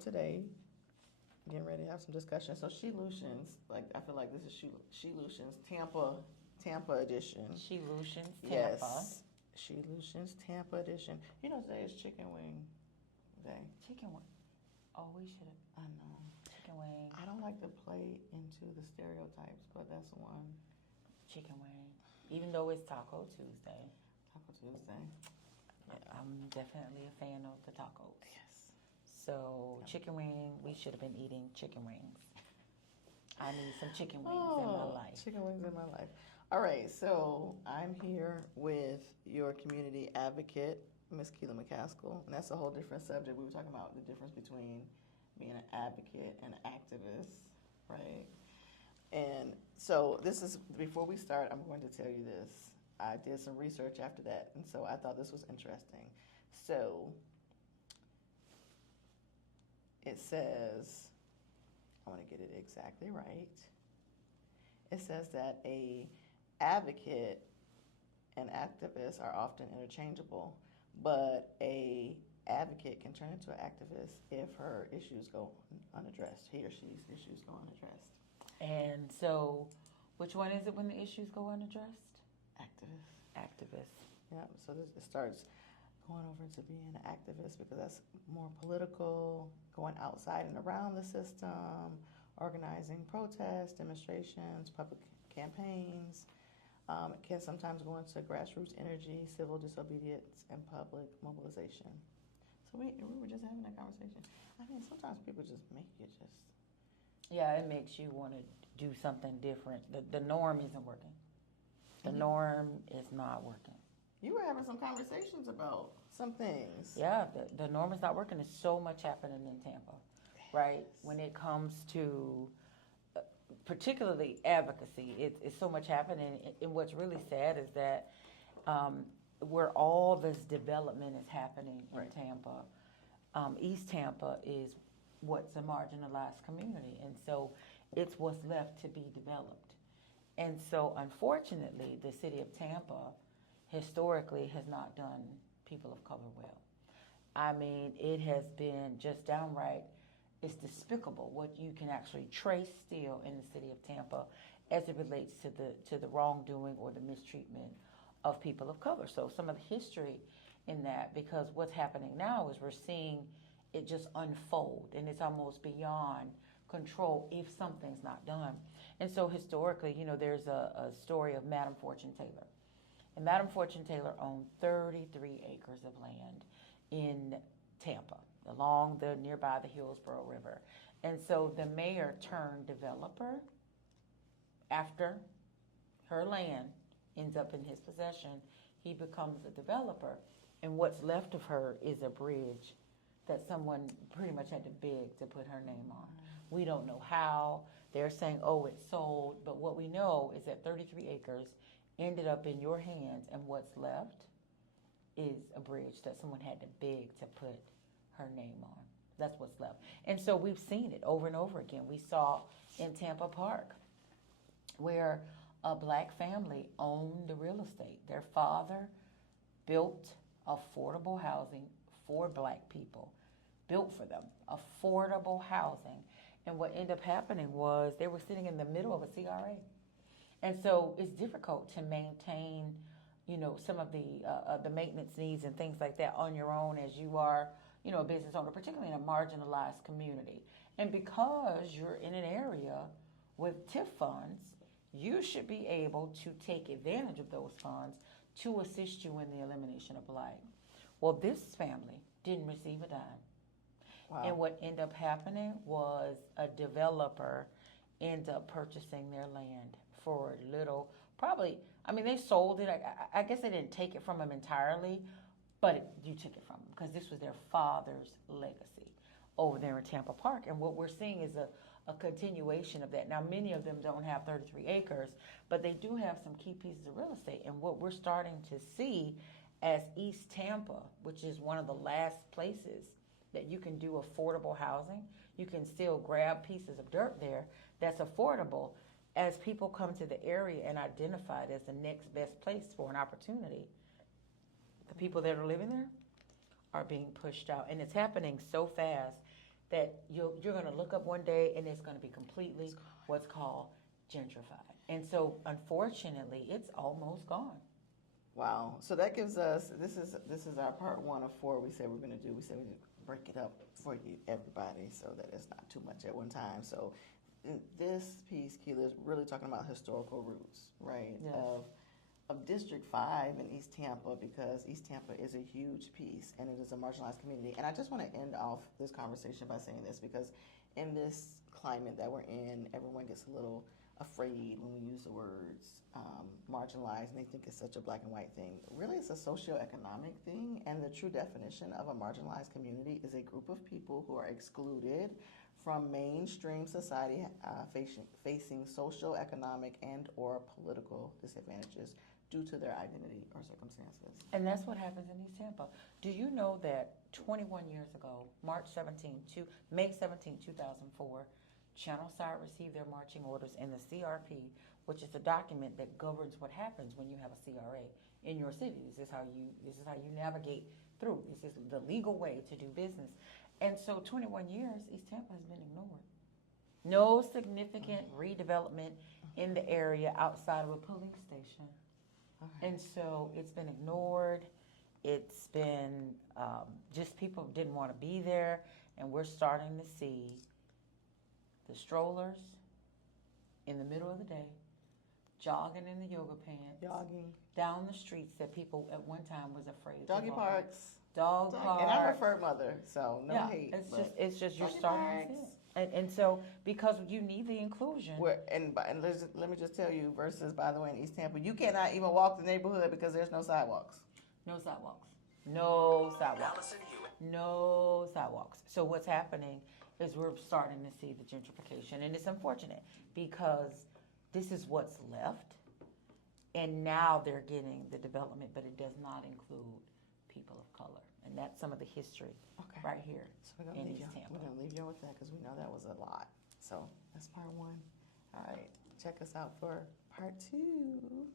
today, getting ready to have some discussion. So She-Lutions, like I feel like this is She-Lutions Tampa edition. She-Lutions Tampa. Yes, She-Lutions Tampa edition. You know today is Chicken Wing Day. Chicken wing. Oh, we should have. I know. Chicken wing. I don't like to play into the stereotypes, but that's one. Chicken wing. Even though it's Taco Tuesday. Taco Tuesday. I'm definitely a fan of the tacos. Yes. So chicken wing, we should have been eating chicken wings. I need some chicken wings in my life. Chicken wings in my life. All right, so I'm here with your community advocate, Miss Keela McCaskill, and that's a whole different subject. We were talking about the difference between being an advocate and an activist, right? And so this is, before we start, I'm going to tell you this. I did some research after that, and so I thought this was interesting. So it says, I want to get it exactly right. It says that a advocate and activist are often interchangeable, but a advocate can turn into an activist if her issues go unaddressed, he or she's issues go unaddressed. And so, which one is it when the issues go unaddressed? Activist. Yeah, so it starts going over to being an activist because that's more political, going outside and around the system, organizing protests, demonstrations, public campaigns. It can sometimes go into grassroots energy, civil disobedience, and public mobilization. So we were just having that conversation. I mean, sometimes people just make it just. Yeah, it makes you want to do something different. The norm isn't working. The norm is not working. You were having some conversations about some things. Yeah, the norm is not working. There's so much happening in Tampa, right? When it comes to particularly advocacy, it's so much happening. And what's really sad is that where all this development is happening in Tampa, East Tampa is what's a marginalized community. And so it's what's left to be developed. And so, unfortunately, the city of Tampa historically has not done people of color well. I mean, it has been just downright, it's despicable what you can actually trace still in the city of Tampa as it relates to the wrongdoing or the mistreatment of people of color. So some of the history in that, because what's happening now is we're seeing it just unfold, and it's almost beyond control if something's not done. And so historically, you know, there's a story of Madam Fortune Taylor. And Madam Fortune Taylor owned 33 acres of land in Tampa, along nearby the Hillsborough River. And so the mayor turned developer after her land ends up in his possession. He becomes a developer, and what's left of her is a bridge that someone pretty much had to beg to put her name on. We don't know how. They're saying, oh, it's sold. But what we know is that 33 acres ended up in your hands, and what's left is a bridge that someone had to beg to put her name on. That's what's left. And so we've seen it over and over again. We saw in Tampa Park where a black family owned the real estate. Their father built affordable housing for black people, built for them, affordable housing. And what ended up happening was they were sitting in the middle of a CRA. And so it's difficult to maintain, you know, some of the maintenance needs and things like that on your own as you are, you know, a business owner, particularly in a marginalized community. And because you're in an area with TIF funds, you should be able to take advantage of those funds to assist you in the elimination of blight. Well, this family didn't receive a dime. Wow. And what ended up happening was a developer ended up purchasing their land for little, probably, I mean, they sold it. I guess they didn't take it from them entirely, but you took it from them because this was their father's legacy over there in Tampa Park. And what we're seeing is a continuation of that. Now, many of them don't have 33 acres, but they do have some key pieces of real estate. And what we're starting to see as East Tampa, which is one of the last places that you can do affordable housing, you can still grab pieces of dirt there that's affordable. As people come to the area and identify it as the next best place for an opportunity, the people that are living there are being pushed out. And it's happening so fast that you're going to look up one day and it's going to be completely what's called gentrified. And so, unfortunately, it's almost gone. Wow. So that gives us, this is our part 1 of 4 we said we're going to do. We said we break it up for you, everybody, so that it's not too much at one time. So this piece, Keela, is really talking about historical roots, right? Yes. Of District 5 in East Tampa, because East Tampa is a huge piece and it is a marginalized community. And I just want to end off this conversation by saying this, because in this climate that we're in, everyone gets a little afraid when we use the words marginalized, and they think it's such a black and white thing. Really, it's a socioeconomic thing, and the true definition of a marginalized community is a group of people who are excluded from mainstream society, facing social, economic, and or political disadvantages due to their identity or circumstances. And that's what happens in East Tampa. Do you know that 21 years ago, May 17, 2004, Channelside received their marching orders, in the CRP, which is the document that governs what happens when you have a CRA in your city. This is how you navigate through. This is the legal way to do business. And so 21 years, East Tampa has been ignored. No significant redevelopment in the area outside of a police station. And so it's been ignored. It's been just people didn't want to be there. And we're starting to see the strollers in the middle of the day, jogging in the yoga pants, down the streets that people at one time was afraid Doggy to walk parks. Dog parks. And I'm a fur mother, so no hate. It's just you're starting to see it. And so because you need the inclusion. And let me just tell you, versus, by the way, in East Tampa, you cannot even walk the neighborhood because there's no sidewalks. No sidewalks. No sidewalks. No sidewalks. So what's happening is we're starting to see the gentrification, and it's unfortunate because this is what's left, and now they're getting the development, but it does not include people of color, and that's some of the history right here in East Tampa. We're gonna leave you with that because we know that was a lot. So that's part 1. All right, check us out for part 2.